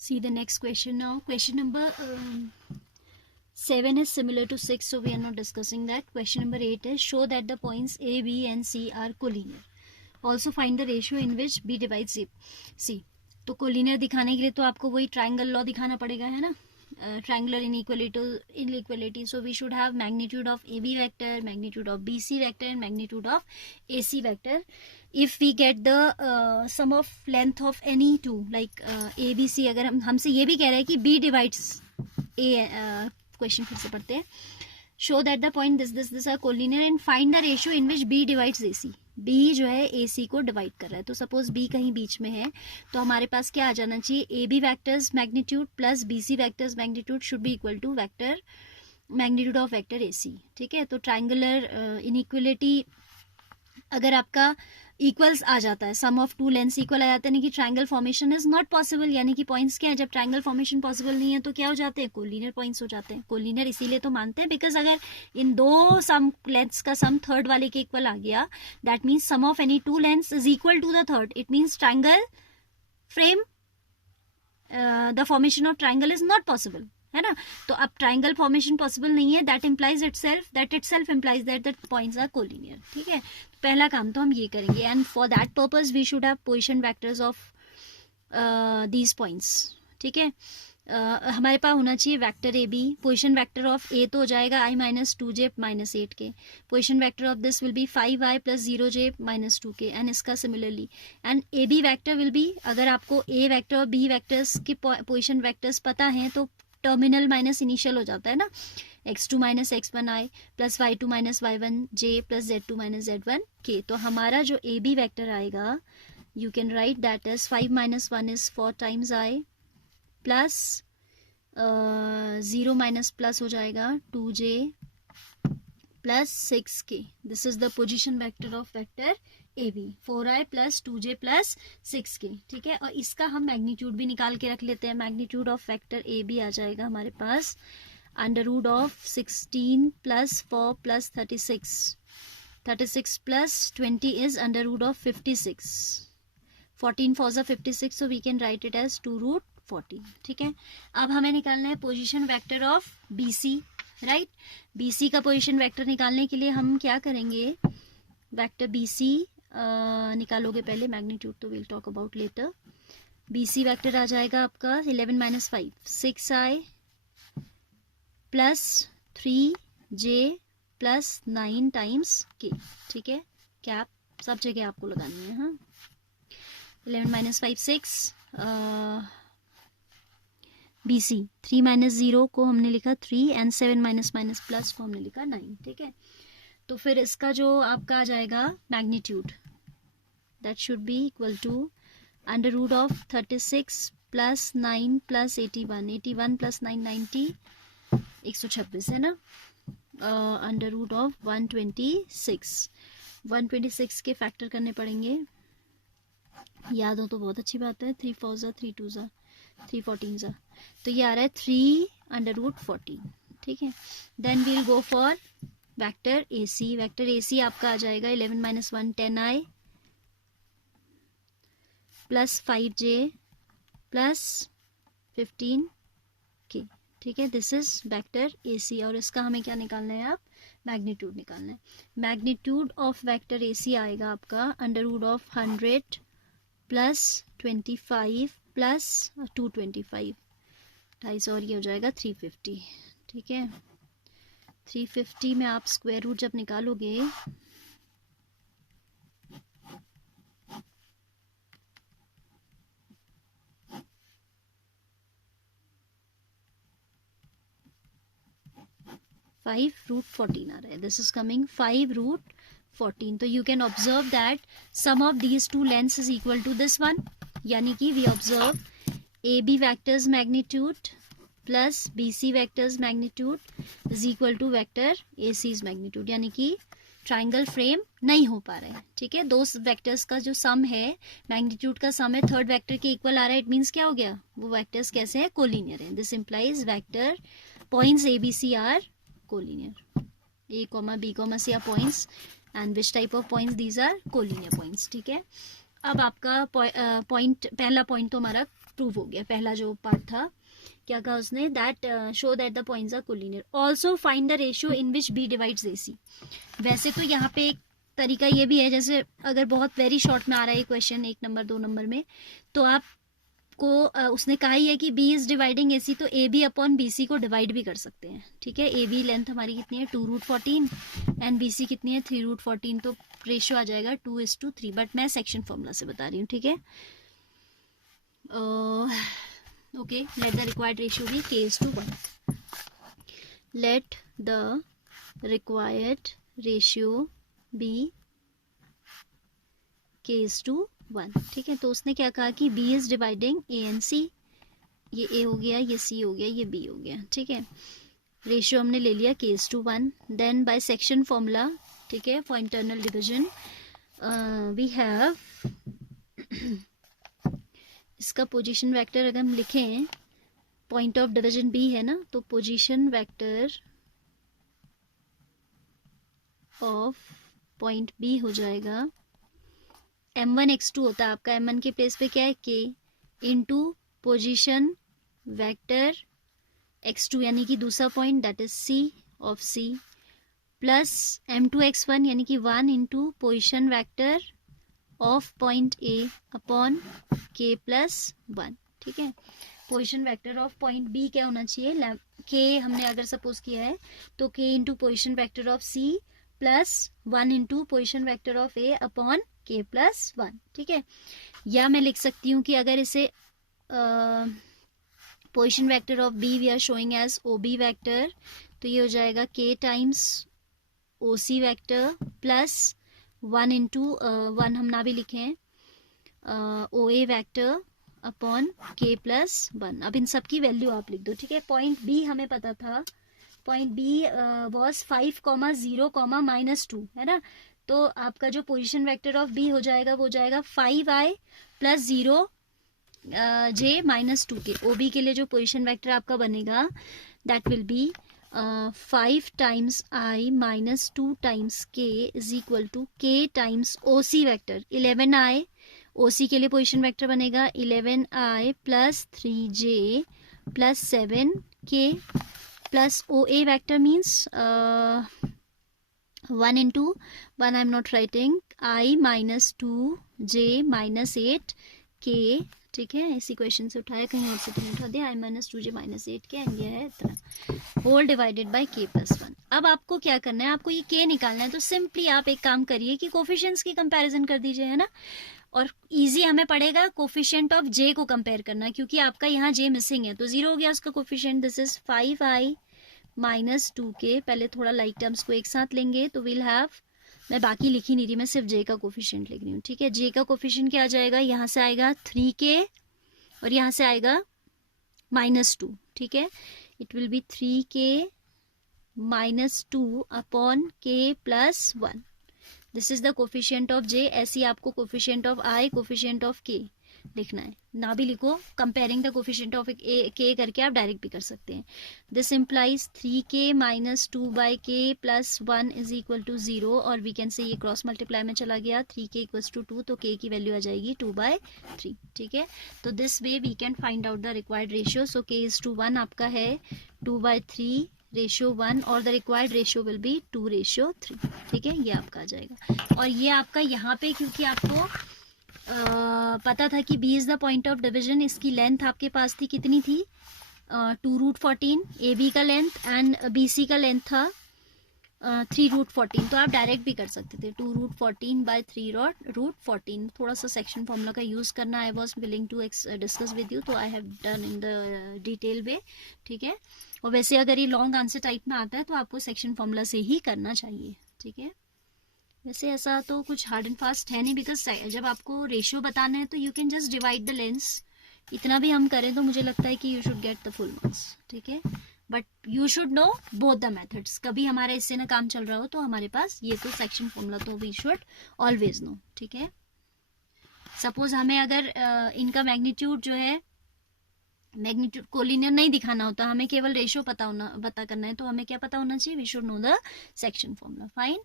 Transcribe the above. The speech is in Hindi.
See the next question now. Question number 7 is similar to 6, so we are not discussing that. Question number 8 is show that the points A, B and C are collinear. Also find the ratio in which B divides C. तो कोलिनियर दिखाने के लिए तो आपको वही ट्राइंगल लॉ दिखाना पड़ेगा, है ना, triangular inequality. So we should have magnitude of AB vector, magnitude of BC vector and magnitude of AC vector. If we get the sum of length of any two like ABC, अगर हमसे ये भी कह रहा है कि B divides A, क्वेश्चन फिर से पढ़ते हैं. Show that the point this are collinear and find the ratio in which B divides AC. B जो है AC को डिवाइड कर रहा है. तो सपोज B कहीं बीच में है तो हमारे पास क्या आ जाना चाहिए, AB vectors magnitude plus BC vectors magnitude should be equal to vector magnitude of vector AC. ठीक है, तो ट्राइंगुलर इनइक्वलिटी अगर आपका इक्वल्स आ जाता है, सम ऑफ टू लेंथ्स इक्वल आ जाता है, यानी कि triangle formation is not possible. यानी कि पॉइंट्स क्या है, जब ट्रायंगल फॉर्मेशन पॉसिबल नहीं है तो क्या हो जाते हैं, कोलिनियर पॉइंट्स हो जाते हैं. कोलिनियर इसीलिए तो मानते हैं बिकॉज अगर इन दो सम लेंथ्स का सम थर्ड वाले के इक्वल आ गया, that means sum of any two lengths is equal to the third. It means triangle frame the formation of triangle is not possible, है ना. तो अब ट्राइंगल फॉर्मेशन पॉसिबल नहीं है, that itself implies that the points are collinear. ठीक है, पहला काम तो हम ये करेंगे and for that purpose we should have position vectors of these points. ठीक है, हमारे पास होना चाहिए vector A B. Position vector of A तो हो जाएगा i minus 2j minus 8k. Position vector of this will be 5i plus 0j minus 2k and इसका similarly. And A B vector will be, अगर आपको ए वेक्टर और बी वेक्टर्स के पोजीशन वेक्टर्स पता हैं तो टर्मिनल माइनस इनिशियल हो जाता है ना, x2 minus x1i plus y2 minus y1j plus z2 minus z1k. तो हमारा जो ए बी वैक्टर आएगा, you can write that is 5 minus 1 is 4 times i plus 0 minus plus हो जाएगा 2j plus 6k. This is the position vector of vector A B, 4i plus 2j plus 6k. ठीक है, और इसका हम मैग्नीट्यूड भी निकाल के रख लेते हैं. Magnitude of vector A B आ जाएगा हमारे पास under root of 16 plus 4 plus 36 plus 20 is under root of 56. 14 4 ज़ा 56, so we can write it as 2 root 14. ठीक है, अब हमें निकालना है position vector of B C. Right, B C का पोजिशन वैक्टर निकालने के लिए हम क्या करेंगे, वेक्टर बी सी निकालोगे पहले, मैग्नीट्यूड तो will talk about later. B C vector आ जाएगा आपका 11 माइनस 5 6i plus 3j plus 9 times k. ठीक है, कैप सब जगह आपको लगानी है. हाँ, 11 माइनस 5 6, बी सी 3 माइनस 0 को हमने लिखा 3 एंड 7 माइनस माइनस प्लस को हमने लिखा 9. ठीक है, तो फिर इसका जो आपका आ जाएगा magnitude, that should be equal to under root of 36 plus 9 plus 81 plus 9 90, 126 है ना, अंडर रूट ऑफ 126 के फैक्टर करने पड़ेंगे. याद हो तो बहुत अच्छी बात है. 3 4 ज़ा 3 2 ज़ा 3 14 ज़ा, तो ये आ रहा है 3 अंडर रूट 14. ठीक है, then we'll go for vector A C. Vector A C आपका आ जाएगा 11 minus 1 10i plus 5j plus 15k. ठीक है, दिस इज वेक्टर ए सी. और इसका हमें क्या निकालना है, आप मैग्नीट्यूड निकालना है. Magnitude of vector A C आएगा आपका under root of 100 plus 25 plus 225, 250 और ये हो जाएगा 350. ठीक है, 350 में आप स्क्वायर रूट जब निकालोगे फाइव रूट 14 आ रहा है. This is coming 5 root 14. तो you can observe that sum of these two lengths is equal to this one. यानी कि we observe A B vectors magnitude plus B C vectors magnitude is equal to vector A C's magnitude. यानी कि ट्राइंगल फ्रेम नहीं हो पा रहा है. ठीक है, दो वेक्टर्स का जो सम है, मैग्नीट्यूड का सम है, थर्ड वेक्टर के इक्वल आ रहा है. इट मीन्स क्या हो गया, वो वेक्टर्स कैसे हैं, कोलिनियर है. This implies vector points A B C are collinear. A, B, C are points and which type of points, these are collinear points. ठीक है, अब आपका पॉइंट, पहला पॉइंट तो हमारा प्रूव हो गया। पहला जो पार्ट था क्या कहा उसने, that show that the points are collinear. Also find the ratio in which B divides AC। वैसे तो यहाँ पे एक तरीका ये भी है, जैसे अगर बहुत वेरी शॉर्ट में आ रहा है क्वेश्चन 1 नंबर 2 नंबर में, तो आपको उसने कहा ही है कि B इज डिवाइडिंग AC, तो AB अपॉन BC को डिवाइड भी कर सकते हैं। ठीक है, AB लेंथ हमारी कितनी है 2√14 एंड BC कितनी है 3√14, तो रेशियो आ जाएगा 2:3। बट मैं सेक्शन फॉर्मूला से बता रही हूँ। ठीक है, okay, let the required ratio be K:1. Let the required ratio be K:1. ठीक है, तो उसने क्या कहा कि B is dividing A and C, ये A हो गया, ये C हो गया, ये B हो गया। ठीक है, रेशियो हमने ले लिया K:1. Then by section formula, ठीक है, for internal division we have इसका पोजीशन वेक्टर अगर हम लिखें, पॉइंट ऑफ डिवीजन B है ना, तो position vector of point B हो जाएगा M1 X2 होता है आपका, M1 के प्लेस पे क्या है K into position vector X2 यानी कि दूसरा point that is C of C plus M2 X1 यानी कि 1 into position vector of point A upon K plus 1। ठीक है, position vector of point B क्या होना चाहिए, K हमने अगर सपोज किया है तो K into position vector of C plus 1 into position vector of A upon K plus 1। ठीक है, या मैं लिख सकती हूँ कि अगर इसे position vector of B we are showing as OB vector, तो ये हो जाएगा K times OC vector plus 1 into 1 हम ना भी लिखें OA vector upon K plus 1। अब इन सब की वैल्यू आप लिख दो। ठीक है, पॉइंट B हमें पता था, पॉइंट B वॉज 5,0,-2 है ना, तो आपका जो पोजीशन वेक्टर ऑफ B हो जाएगा वो जाएगा 5i प्लस 0j-2 के। OB के लिए जो पोजीशन वेक्टर आपका बनेगा that will be 5 times i minus 2 times k is equal to k times OC vector 11i। OC के लिए पोजीशन वेक्टर बनेगा 11i plus 3j plus 7k plus OA vector means 1 into 1 I am not writing i minus 2j minus 8k। ठीक है, इसी क्वेश्चन से उठाया, कहीं और से तो नहीं उठा दिया, i minus 2j minus 8k and ये है इतना whole divided by k plus 1। अब आपको क्या करना है, आपको ये k निकालना है, तो सिंपली आप एक काम करिए कि कोफिशिएंट्स की कंपैरिजन कर दीजिए, है ना, और इजी हमें पड़ेगा कोफिशिएंट ऑफ j को कंपेयर करना, क्योंकि आपका यहाँ j मिसिंग है तो 0 हो गया उसका coefficient. This is 5i minus 2k। पहले थोड़ा लाइक टर्म्स को एक साथ लेंगे तो विल हैव, मैं बाकी लिख ही नहीं रही, मैं सिर्फ j का कोफिशिएंट लिख रही हूँ। ठीक है, j का कोफिशिएंट क्या आ जाएगा, यहाँ से आएगा 3k और यहाँ से आएगा -2। ठीक है, it will be 3k minus 2 upon k plus 1। This is the coefficient of j। ऐसे ही आपको coefficient of i, coefficient of k लिखना है, ना भी लिखो, comparing the coefficient of k करके आप डायरेक्ट भी कर सकते हैं। This implies 3k minus 2 by k plus 1 is equal to 0, और वी कैन से ये क्रॉस मल्टीप्लाई में चला गया, 3k इक्वल्स टू 2, तो k की वैल्यू आ जाएगी 2/3। ठीक है, तो this way we can find out the required ratio. So k is to 1 आपका है 2/3 रेशियो 1 और the required ratio will be 2:3। ठीक है, ये आपका आ जाएगा। और ये आपका यहाँ पे, क्योंकि आपको पता था कि B is the point of division, इसकी लेंथ आपके पास थी, कितनी थी 2√14, AB का लेंथ एंड BC का लेंथ था 3√14, तो आप डायरेक्ट भी कर सकते थे 2√14 बाय 3√14। थोड़ा सा सेक्शन फॉर्मूला का यूज करना I was willing to discuss with you, तो I have done in the detail way. ठीक है, और वैसे अगर ये लॉन्ग आंसर टाइप में आता है तो आपको सेक्शन फॉर्मूला से ही करना चाहिए। ठीक है, वैसे ऐसा तो कुछ हार्ड एंड फास्ट है नहीं, बिकॉज जब आपको रेशियो बताना है तो you can just divide the lens. इतना भी हम करें तो मुझे लगता है कि you should get the full marks. ठीक है, but you should know both the methods. कभी हमारे इससे ना काम चल रहा हो तो हमारे पास ये तो सेक्शन फॉर्मूला तो वी शुड ऑलवेज नो। ठीक है, सपोज हमें अगर इनका मैग्नीट्यूड जो है, मैग्नीट्यूड कोलिनियर नहीं दिखाना होता, हमें केवल रेशियो पता करना है, तो हमें क्या पता होना चाहिए, we should know the section formula. Fine.